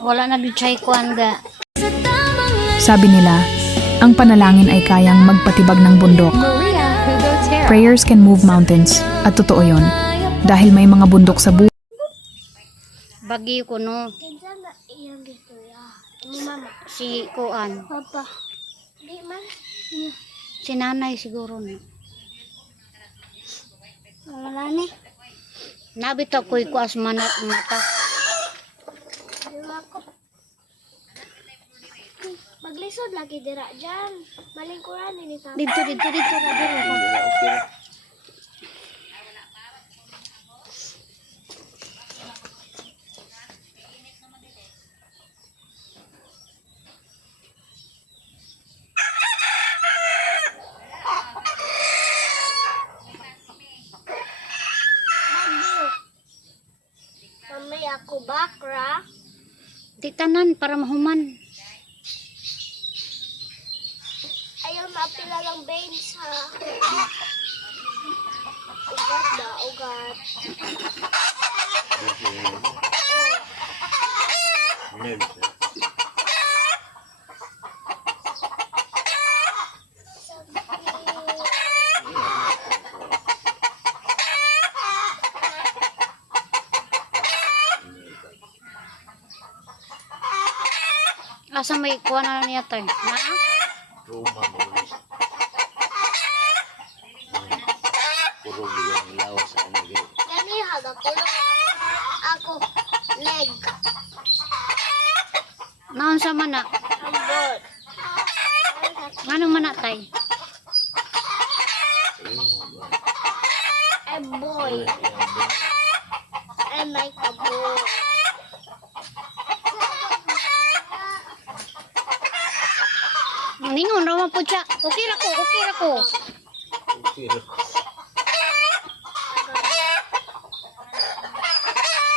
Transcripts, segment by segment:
Wala na bichay kuan ga. Sabi nila, ang panalangin ay kayang magpatibag ng bundok. Prayers can move mountains. At totoo yun. Dahil may mga bundok sa buhay. Bagyo ko no. Kinsa na iyang gistorya? Ni mama. Si kuan. Papa. Di man. Si nanay siguro no. Wala ni. Nabitaw ko'y kuas mata. Di ako. Maglisod lagi dira dyan. Malingkuran ni tama. Dito na dito. Mamay ako bakra. Di tanan para mahuman. Ayaw na pila lang veins ha. Ugat ba? Ugat. Asa may kuan na niya tay. Na? Roma mo. Puro bigyan ilaw sa anigay. Gani haga kulong ako leg. Naon sa mana? Ambot. Ngano mana tay? A boy. I like a boy. Ningon raw po siya. Okay ra ko.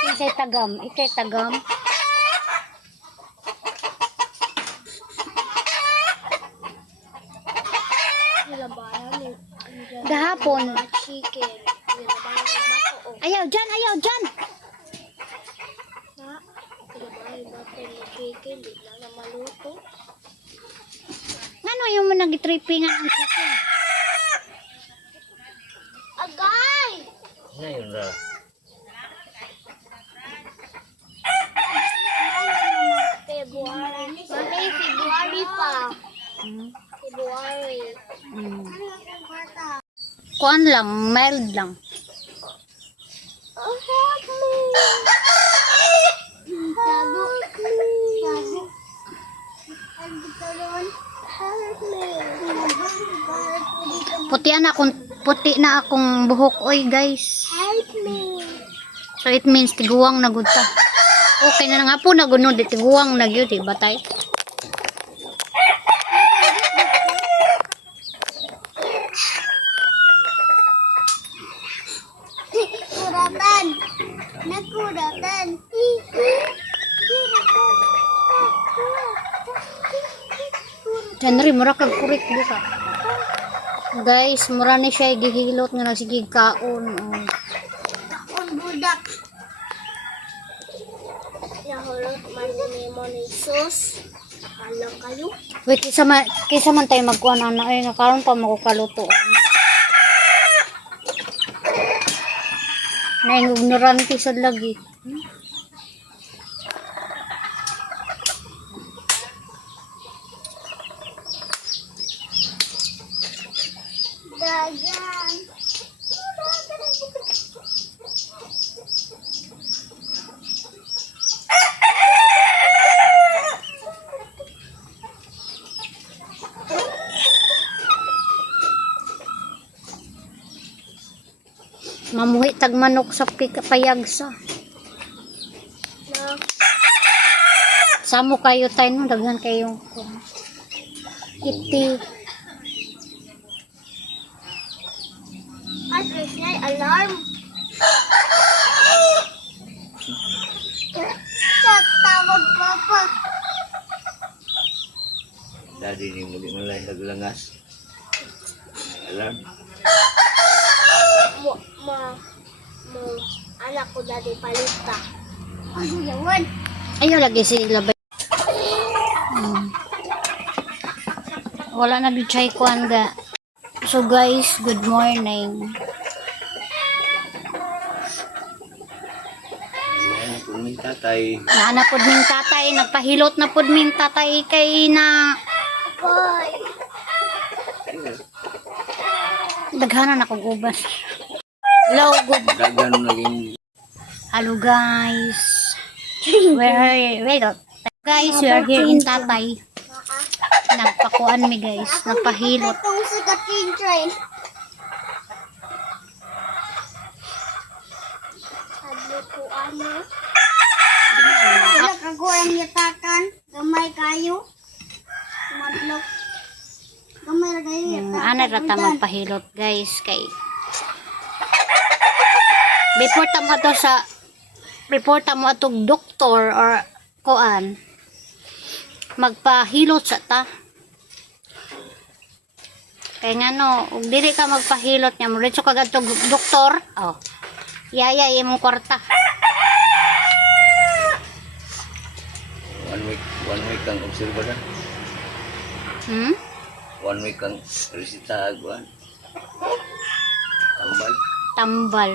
Ikay tagam. Nilabayan ni Gahapon. chicken. Nilabayan ni bato. Ayaw dyan. Na. Nilabayan ni bato ni chicken. Di lang na maluto. Ngano yung mo nag-trippingan ang chicken? Agay! Ngayon ra. February. Mami, February pa. February. Kuan lang, mild lang. Oh, help me. Sabu. Help me. Puti na akong buhok. Oy guys. Help me. So it means tiguwang na gud ta. Okay na nga po nagunod, tiguwang na gyud ba tay? Kuratan. Nakuratan. Janri mura kag kurik buka. Guys, mura ni siya gihilot nga nagsigig kaon. Oh. Takon budak. Nahulot man ni mo ni sus. Alam kayo. Wait, kisa man tayo magkuha na ay nga karon pa makukaluto. Na ignorante sad lagi. Dagan. Mamuhi tag manok sa payagsa. Na. Samo kayo tayo no, daghan kayo. Iti. At least ngay alarm. Tatawag papa. Dadi ni muli malay naglangas. Alam. Mo anak ko dati palita. Ano yawan? Ayaw lagi sila ba? Wala na di chay kuan ga. So guys, good morning. Ano po may tatay. Naana pod ming tatay, nagpahilot na pod ming tatay kay na Bye. daghanan ako guban. Hello, good. Dagan naging Hello guys. Guys, we are here in Tatay. Nagpakuan mi guys, nagpahilot. Itong si Katrin Train. Sabi ko ano? Wala kagurang yatakan. Gamay kayo. Madlok. Gamay na kayo yatakan. Ana rata magpahilot guys kay report mo atong doktor or kuan magpahilot sa ta. Kaya nga no, ug dili ka magpahilot nya mo diretso ka gadto doktor. Oh. Yaya imong kwarta. 1 week kang observada. 1 week kang resita agwan. Tambal. Tambal.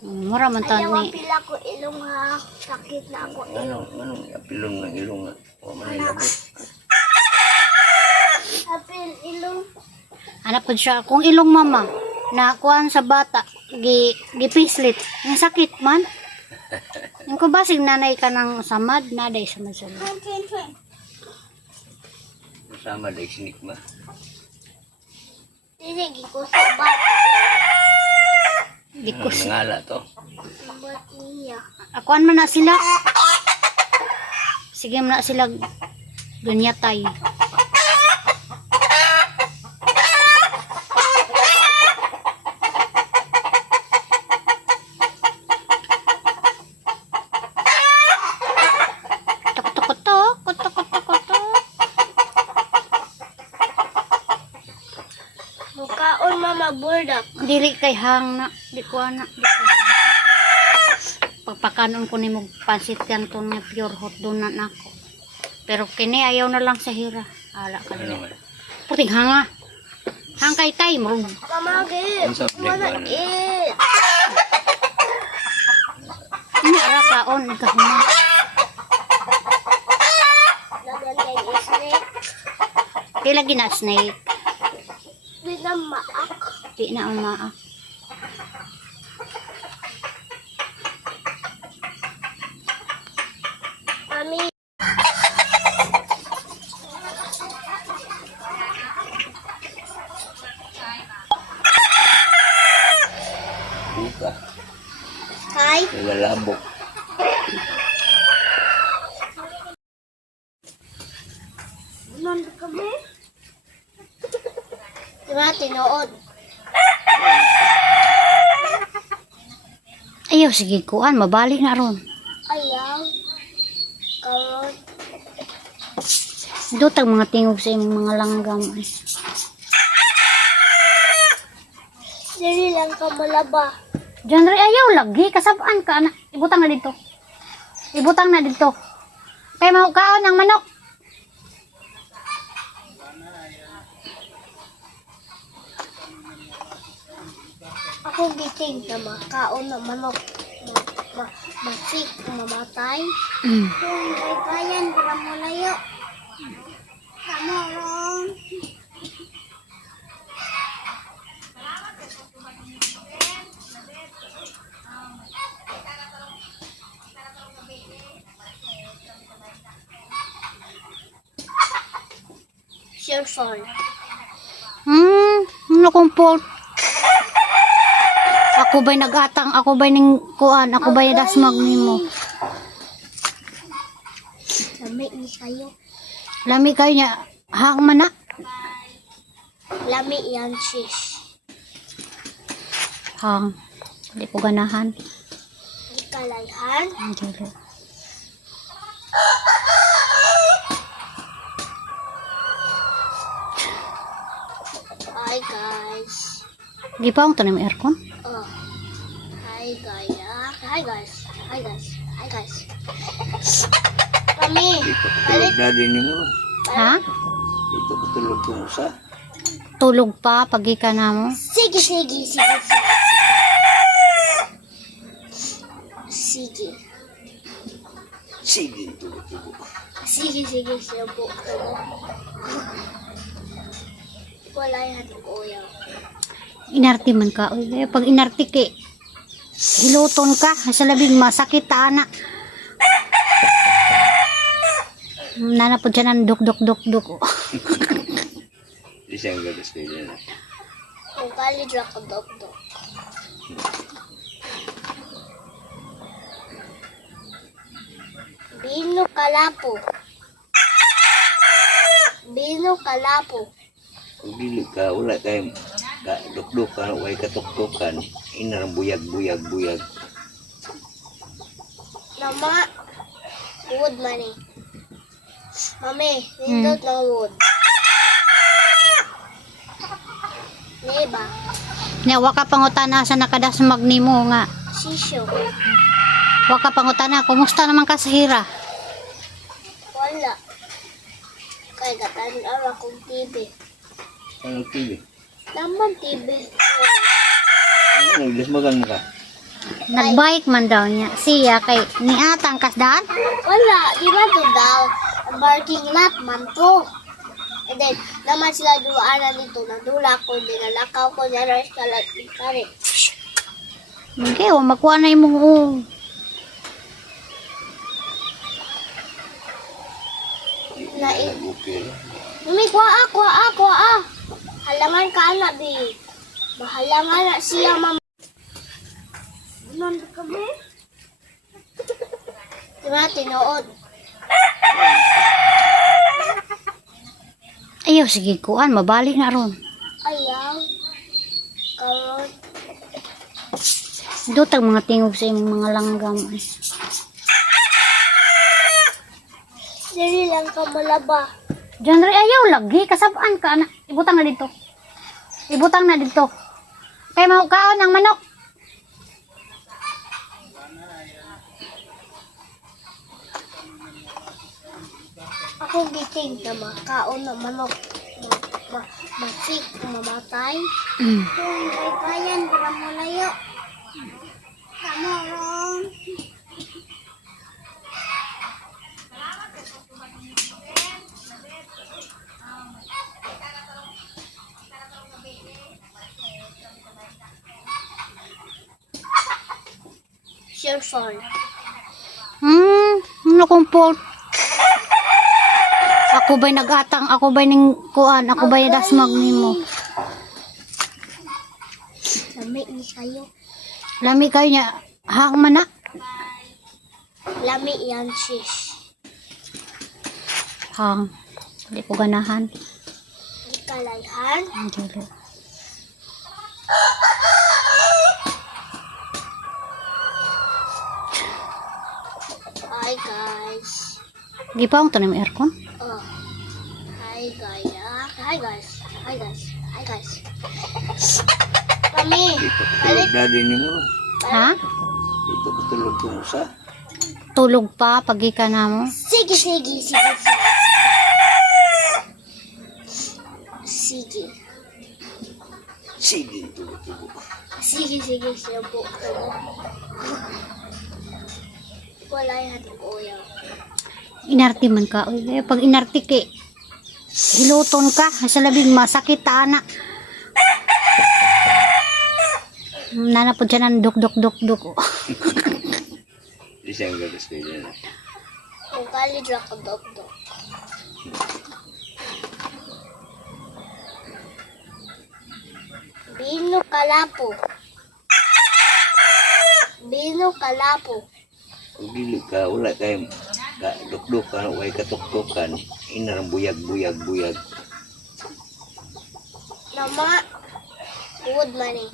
Mura man to Ayaw ang ni. pila ko ilong ha. Sakit na ako. Ano apilon ng ilong nga. O man ilabot. Apil ilong. Hanap ko siya kung ilong mama na kuan sa bata gipislit. Ang sakit man. Yung ko basig nanay ka ng samad, naday samad. Train. Sama dahil sinik ma. Sige ko sa bata. Di ko Nangala to. Ba't niya? akuan man na sila. Sige man na sila gunyatay. Mukaon mama burdak. Dili kay hang na, di ko ana. Pagpakanon ko ni mo pansit kanton nga pure hot donut na ako. Pero kini ayaw na lang sa hira. Ala ka Ano na. naman? Puting hanga. Hang kay tay mo. Mama git. Ang sabi ko Mama na. git. Ini ara kaon kahuma. Lagan kay snake. Di lagi na snake. Di na maak. Di na umaa. Mami. Buka. Kay. Nalalabok. Nandun kami. Diba tinuod? Ayaw sige kuan mabalik na ron. Ayaw. Karon. Dutag mga tingog sa imong mga langgam ay. Dili lang ka malaba. Diyan rin ayaw lagi kasabaan ka anak. Ibutang na dito. Ibutang na dito. Kay mau kaon ang manok. Ako giting na makaon na manok. Masik mamatay. Kung may kayan, para mo layo. Tama ron. Sure phone. Ano kong fault? Ako ba'y nagatang, ako ba'y ning kuan, ako ba'y dasmag nimo. Lami ni kayo. Lami kayo niya, hang man na. Lami yan sis. Hang, hindi ko ganahan. Ang kalayhan. Angelo. Hi guys. Gipaong to ni aircon. Oh. Hi guys. Hi guys. Hi guys. Hi guys. Mami, Dito patulog daddy ni mo. Ha? Dito patulog kung usa. Tulog pa pagika na mo. sige. Sige. Sige, tulog. Sige, siya po. Wala yan, kuya. Inarti man ka. Uy, pag inarti ki, hiluton ka. Sa labing masakit ta ana. Nana po dyan ang duk. Di siyang gagas kayo dyan. Kung kalid lang ko, dok. Bino kalapo. Kung dili ka, wala kayong dukdukan, huwag katuktukan. Inarang buyag. Nama, wood man eh. Mami, nindot ng wood. Diba? Nya, waka pangutana sa nakadasmag ni mo nga. Sisyo. Waka pangutana, kumusta naman ka sa hira? Wala. Kaya gatan akong TV. Anong TV? Naman TV. Ano, ilasmagan mo ka? Nagbike man daw niya. Siya kay niatang kasdaan. Wala, di ba to daw? Barking lot man to. And then, naman sila duwaanan dito. Nadula ko, dinalakaw ko, naras kalat ni Kare. Okay, magkuha na imong Nain. Bukil. Mami, kuha. Halangan ka na, bi. Mahalangan na siya, mama. Nandun kami? Diba, tinood. Ayaw, sige kuan, mabalik na ron. Ayaw. Karon. Dutag mga tingog sa imong mga langgam. Dili lang ka malaba. Diyan rin ayaw lagi, kasabaan ka na. Ibutang na dito. Kay mahukaon ng manok. Ako giting na makaon na manok. Masik, mamatay. Kung may bayan, para mo layo. Kamu ron. Sure fall. Ano kong fault? Ako ba'y nagatang, ako ba'y ning kuan, ako ba'y dasmag nimo. Lami ni kayo. Lami kayo niya, hang man na. Lami yan, sis. Hang, hindi ko ganahan. Kalayhan. Dili. Hi, guys. Gipaong to ni aircon. Oh. Hi, guys. Hi, guys. Mami, Dito patulog daddy ni mo. Ha? Dito patulog kung usa. Tulog pa pagika na mo. sige. Sige, tulog. Sige, siya po. Wala yan, kuya. Inarti man ka. Uy, pag inarti ki, hiluton ka. Sa labing masakit ta ana. Nana po dyan ang duk. Di siyang gagas kayo dyan. Kung kalid lang ko, dok. Bino kalapo. Kung dili ka, wala kayong dukdukan, huwag katuktukan. Inarang buyag. Nama, wood man eh.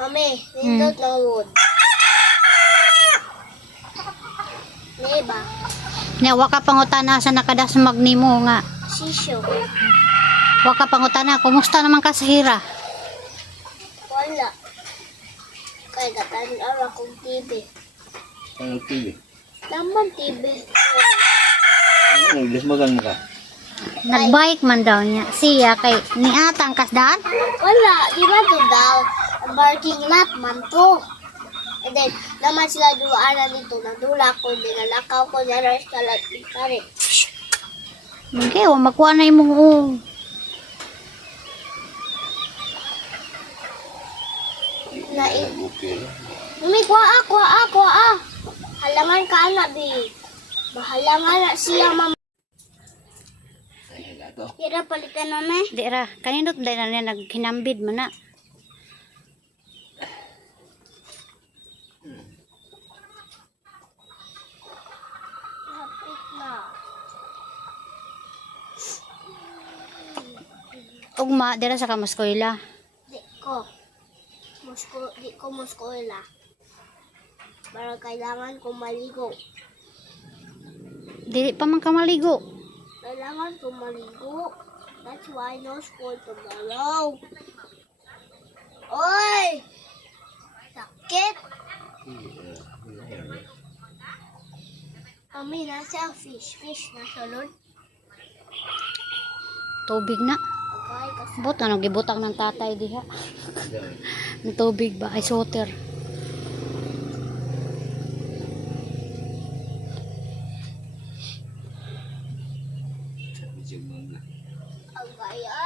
Mami, nindot ng wood. Diba? Nya, waka pangutana sa nakadasmag nimo nga. Sisyo. Wa ka pangutana, kumusta naman ka sa hira? Wala. Kaya gatan akong TV. Ang TV. Naman TV. Ano, ilasmagan mo ka? Nagbike man daw niya. Siya kay niatang kasdaan. Wala. Di ba to daw? Parking lot man to. And then, naman sila duwaanan dito. Nadula ko, dinalakaw ko, naras kalat ni Kari. Okay, wa makuha na imong Nain. Okay lang. Mami, kuha. Halangan ka anak, bi. Bahalangan na siya, mama. Ay, ito. Kira palitan na na. di ra kanindot dai na niya naghinambid man na. Hapit na. Ugma dira sa kamaskwela. Di ko. Di ko muskoila. Para kailangan ko maligo. Dili pa man ka maligo. Kailangan ko maligo. That's why no school tomorrow. Oy! Sakit! Mami, nasa fish. Fish na salon. Tubig na. Okay, kasi Bot ano gibutang ng tatay diha. Ng tubig ba ay water.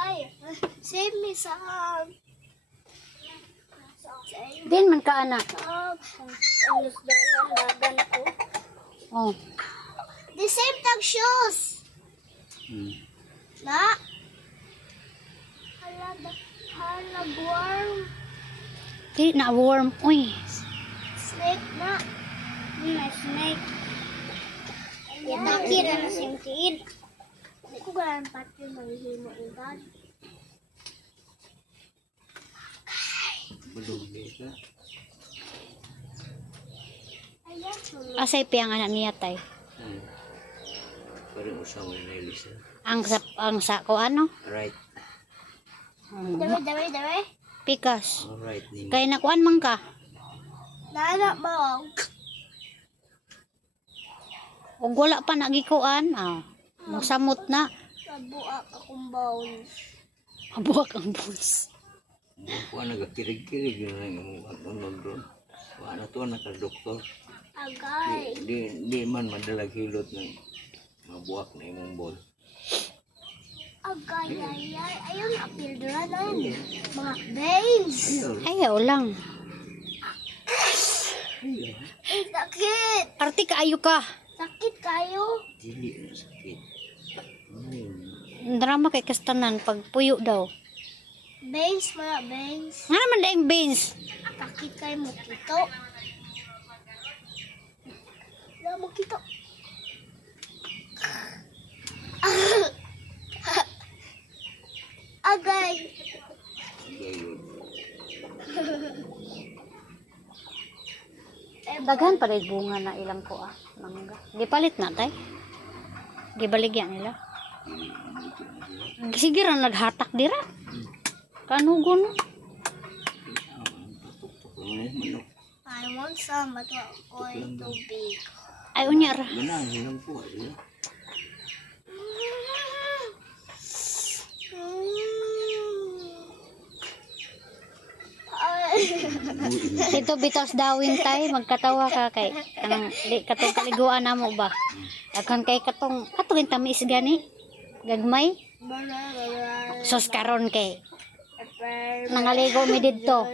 ay. Save me some. Save Din man ka ana. some. Alos dalan dagan ko. Oh. The same tag shoes. Na? Hala, worm. Di na warm. Uy. Snake na. Na snake. Yatakira na simtiin. Hindi ko ganang pati maghihimo iban. Belum bisa. Ayan, sulo. Asay piyang anak niya tay. Parang usama na Elisa. Ang sa ko ano? Right. Daway. Pikas. Alright. Ni. Kay nakuan man ka. Naanak mo. Ug wala pa nagikuan. Musamot na. Nabuak akong bones. Abuak ang buls. Kuha nagakirig-kirig na yung unod doon. Kuha na to naka-doktor. Agay. Di man madalag hilot ng mabuak na imong bol. Agay. Ayun, apildra na yun. Mga veins. Ayaw lang. Ay, sakit. Arti kaayo ka. Sakit kayo. Dili na sakit. Drama kay kastanan pag puyo daw. Veins, mga veins. Nga naman daing beans. Sakit kayo mo kito. Wala mo kito. Agay. Daghan pa rin bunga na ilang ko mangga. Gipalit na tay. Gibaligyan nila. Sige ra naghatak dira. Kanugo no. I want some, but going too big. Ay unya ra. Ganahan lang po. Ito bitas dawin tay magkatawa ka kay kanang di katong kaliguan namo ba. Daghan kay katong tamis gani. Gagmay. Sos karon kay nangaligo mi didto.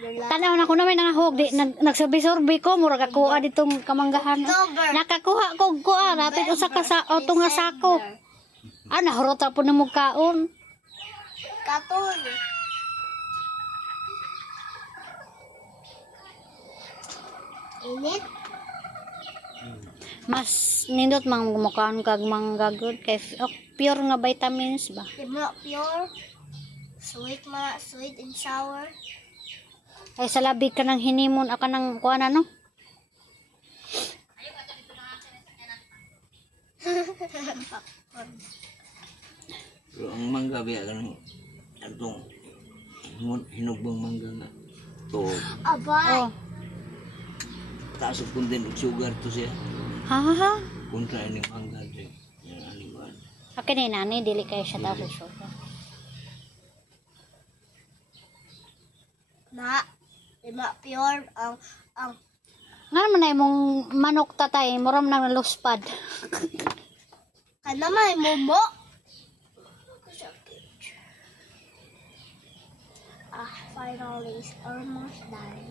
Tanaw na ko naman nangahog di nagsorbi-sorbi ko murag ako ditong kamanggahan. Nakakuha ko kuha rapid usa ka sa auto nga sako. Nahurot po na mo kaon. Katon. Init. Mas nindot mang gumukaan kag manggagod kay pure nga vitamins ba. Di mo pure. Sweet and sour. Ay sa labi ka nang hinimon aka nang kuana no. Pero ang mangga biya kanang atong hinugbang mangga nga to Abay. Oh. taas og content og sugar to siya. Ha? Kontra ini mangga din. Yan ani ba. Akin ni nani dili kay siya daw sugar. Na, lima pure ang Nga man na imong manok tatay, muram nang luspad. kana may momo. Finally, it's almost done.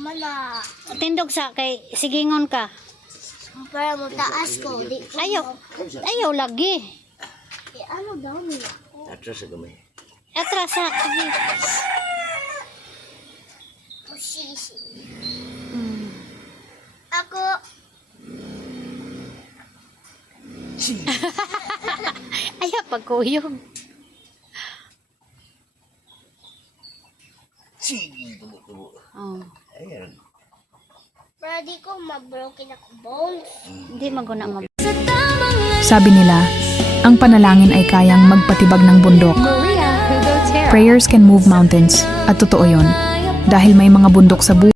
Mana. Tindog sa kay sigingon ka. Para mo taas ko. Di ko. Ayaw lagi. Ano daw nila? Atras sa gamay. Atrasa. Sige. Pusisi. Hmm. Ako, Ayaw pagkuyog. Sige tubo. Oh. Ayan. pero di ko ma-broken ako bones. Hindi maguna mo. Sabi nila, ang panalangin ay kayang magpatibag ng bundok. Prayers can move mountains. At totoo yon. Dahil may mga bundok sa buhay.